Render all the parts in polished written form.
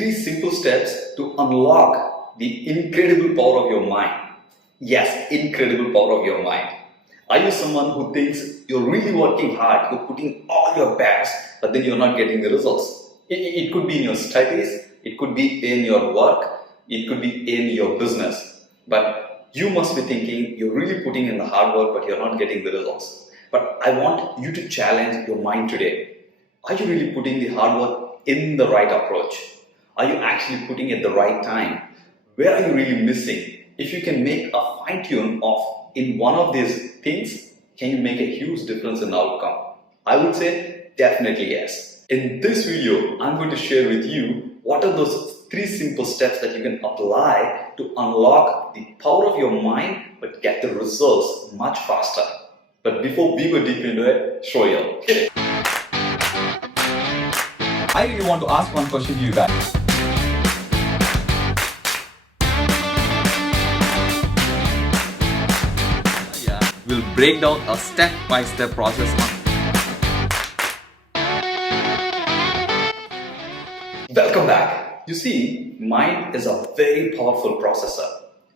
3 simple steps to unlock the incredible power of your mind. Yes, incredible power of your mind. Are you someone who thinks you're really working hard, you're putting all your best, but then you're not getting the results? It could be in your studies, it could be in your work, it could be in your business. But you must be thinking you're really putting in the hard work, but you're not getting the results. But I want you to challenge your mind today. Are you really putting the hard work in the right approach? Are you actually putting it at the right time? Where are you really missing? If you can make a fine-tune of in one of these things, can you make a huge difference in the outcome? I would say definitely yes. In this video, I'm going to share with you what are those 3 simple steps that you can apply to unlock the power of your mind but get the results much faster. But before we go deep into it, show you. I really want to ask one question to you guys. We'll break down a step-by-step process on. Welcome back. You see, mind is a very powerful processor.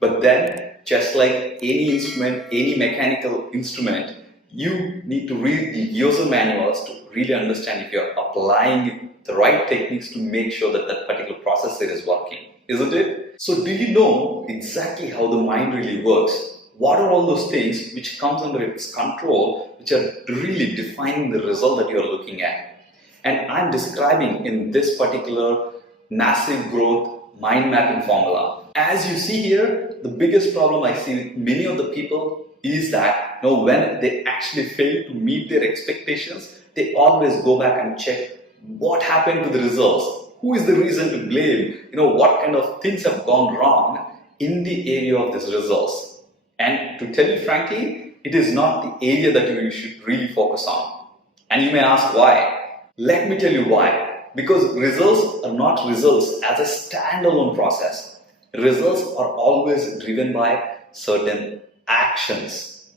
But then, just like any instrument, any mechanical instrument, you need to read the user manuals to really understand if you're applying the right techniques to make sure that that particular processor is working, isn't it? So do you know exactly how the mind really works? What are all those things which comes under its control, which are really defining the result that you're looking at? And I'm describing in this particular massive growth mind mapping formula. As you see here, the biggest problem I see with many of the people is that when they actually fail to meet their expectations, they always go back and check what happened to the results. Who is the reason to blame? What kind of things have gone wrong in the area of these results? And to tell you frankly, it is not the area that you should really focus on. And you may ask why. Let me tell you why. Because results are not results as a standalone process. Results are always driven by certain actions.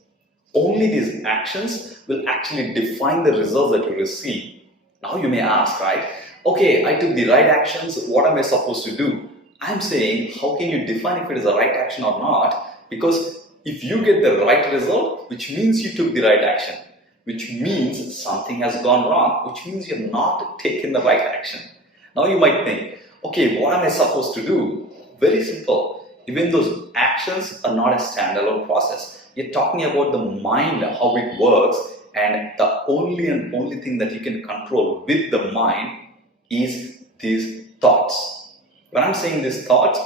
Only these actions will actually define the results that you receive. Now you may ask, right? Okay, I took the right actions. What am I supposed to do? I'm saying, how can you define if it is the right action or not? Because if you get the right result, which means you took the right action, which means something has gone wrong, which means you're not taking the right action. Now you might think, okay, what am I supposed to do? Very simple. Even those actions are not a standalone process. You're talking about the mind, how it works, and the only thing that you can control with the mind is these thoughts. When I'm saying these thoughts,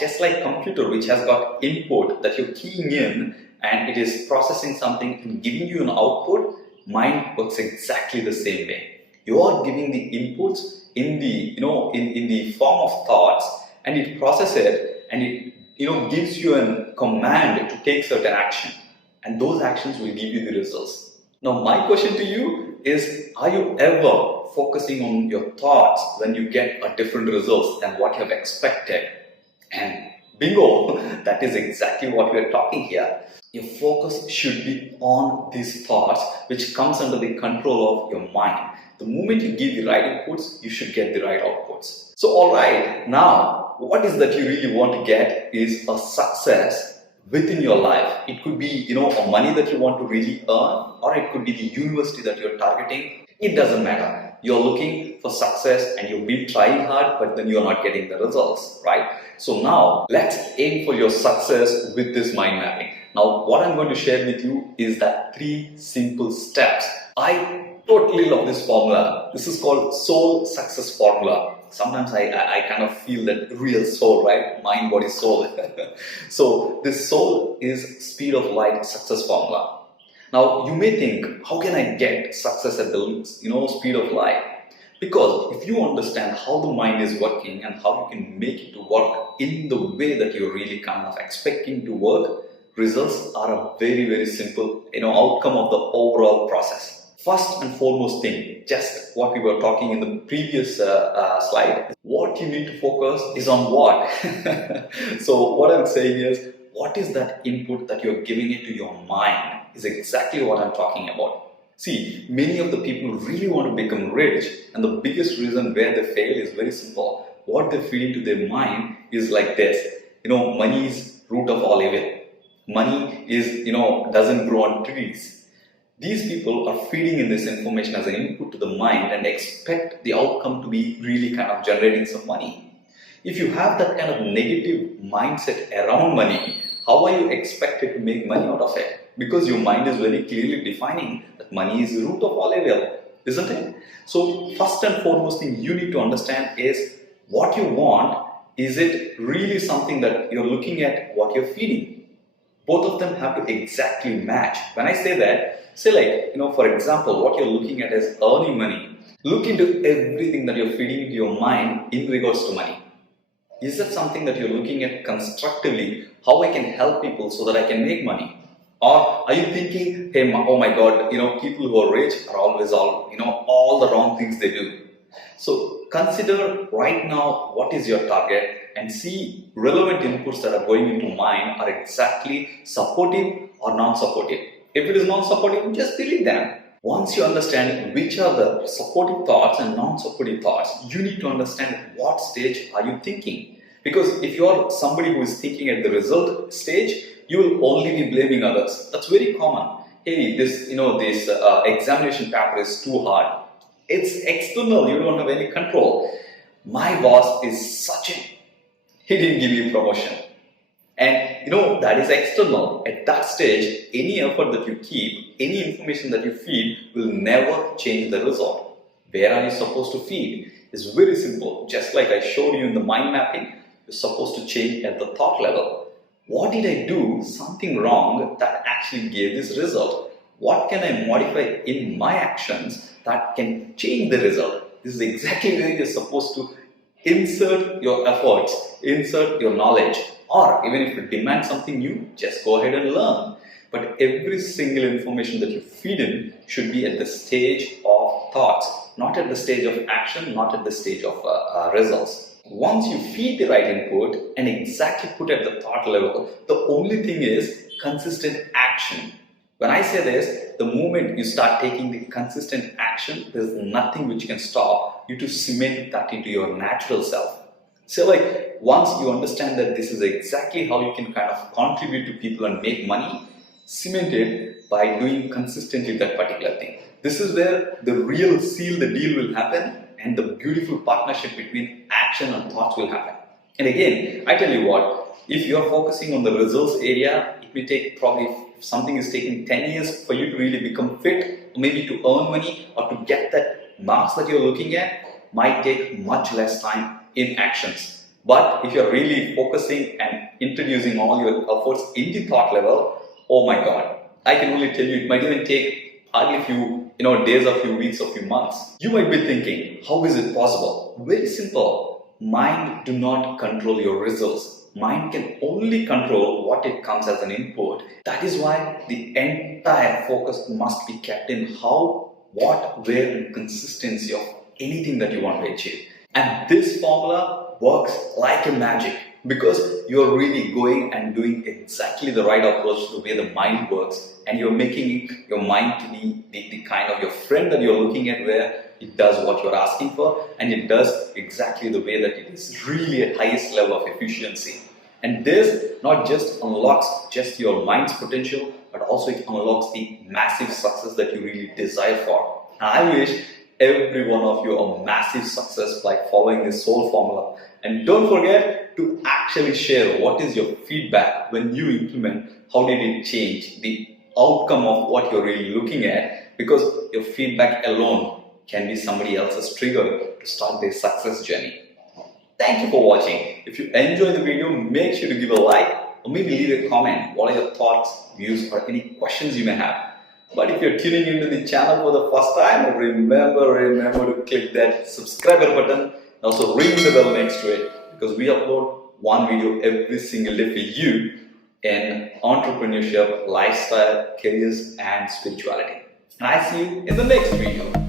just like computer which has got input that you're keying in and it is processing something and giving you an output, mind works exactly the same way. You are giving the inputs in the in the form of thoughts, and it processes it and it gives you a command to take certain action, and those actions will give you the results. Now my question to you is, are you ever focusing on your thoughts when you get a different results than what you have expected? And bingo, that is exactly what we are talking here. Your focus should be on these thoughts which comes under the control of your mind. The moment you give the right inputs, you should get the right outputs. So alright, now what is that you really want to get is a success within your life. It could be a money that you want to really earn, or it could be the university that you're targeting. It doesn't matter. You're looking for success and you've been trying hard, but then you're not getting the results, right? So now let's aim for your success with this mind mapping. Now what I'm going to share with you is that 3 simple steps. I totally love this formula. This is called soul success formula. Sometimes I kind of feel that real soul, right? Mind, body, soul. So this soul is speed of light success formula. Now you may think, how can I get success at the speed of light? Because if you understand how the mind is working and how you can make it to work in the way that you're really kind of expecting to work, results are a very, very simple outcome of the overall process. First and foremost thing, just what we were talking in the previous slide, what you need to focus is on what? So what I'm saying is, what is that input that you're giving it to your mind is exactly what I'm talking about. See, many of the people really want to become rich, and the biggest reason where they fail is very simple. what they're feeding to their mind is like this. Money is root of all evil. Money is, doesn't grow on trees. These people are feeding in this information as an input to the mind and expect the outcome to be really kind of generating some money. If you have that kind of negative mindset around money, how are you expected to make money out of it? Because your mind is very clearly defining that money is the root of all evil, isn't it? So first and foremost thing you need to understand is what you want. Is it really something that you're looking at what you're feeding? Both of them have to exactly match. When I say that, say like, for example, what you're looking at is earning money. Look into everything that you're feeding into your mind in regards to money. Is that something that you're looking at constructively, how I can help people so that I can make money? Or are you thinking, hey, oh my God, people who are rich are always all the wrong things they do. So consider right now what is your target and see relevant inputs that are going into mind are exactly supportive or non-supportive. If it is non-supportive, just delete them. Once you understand which are the supportive thoughts and non-supportive thoughts, you need to understand at what stage are you thinking. Because if you are somebody who is thinking at the result stage, you will only be blaming others. That's very common. Hey, this examination paper is too hard. It's external, you don't have any control. My boss is such he didn't give me promotion. And that is external. At that stage, any effort that you keep, any information that you feed will never change the result. Where are you supposed to feed? It's very simple. Just like I showed you in the mind mapping, you're supposed to change at the thought level. What did I do something wrong that actually gave this result? What can I modify in my actions that can change the result? This is exactly where you're supposed to insert your efforts, insert your knowledge. Or even if you demand something new, just go ahead and learn. But every single information that you feed in should be at the stage of thoughts, not at the stage of action, not at the stage of results. Once you feed the right input and exactly put at the thought level, the only thing is consistent action. When I say this, the moment you start taking the consistent action, there's nothing which can stop you to cement that into your natural self. So like once you understand that this is exactly how you can kind of contribute to people and make money, cement it by doing consistently that particular thing. This is where the real seal the deal will happen and the beautiful partnership between action and thoughts will happen. And again, I tell you what, if you're focusing on the results area, it may take probably, if something is taking 10 years for you to really become fit, or maybe to earn money or to get that marks that you're looking at, might take much less time in actions. But if you're really focusing and introducing all your efforts in the thought level, oh my God, I can only tell you it might even take hardly a few days, a few weeks, a few months. You might be thinking, how is it possible? Very simple. Mind do not control your results. Mind can only control what it comes as an input. That is why the entire focus must be kept in how, what, where, and consistency of anything that you want to achieve. And this formula works like a magic because you're really going and doing exactly the right approach to the way the mind works, and you're making your mind to be the kind of your friend that you're looking at, where it does what you're asking for and it does exactly the way that it is really at highest level of efficiency. And this not just unlocks just your mind's potential, but also it unlocks the massive success that you really desire for. And I wish every one of you a massive success by following this whole formula. And don't forget to actually share what is your feedback when you implement, how did it change the outcome of what you're really looking at, because your feedback alone can be somebody else's trigger to start their success journey. Thank you for watching. If you enjoyed the video, make sure to give a like or maybe leave a comment. What are your thoughts, views, or any questions you may have? But if you're tuning into the channel for the first time, remember to click that subscriber button and also ring the bell next to it, because we upload one video every single day for you in entrepreneurship, lifestyle, careers, and spirituality. And I see you in the next video.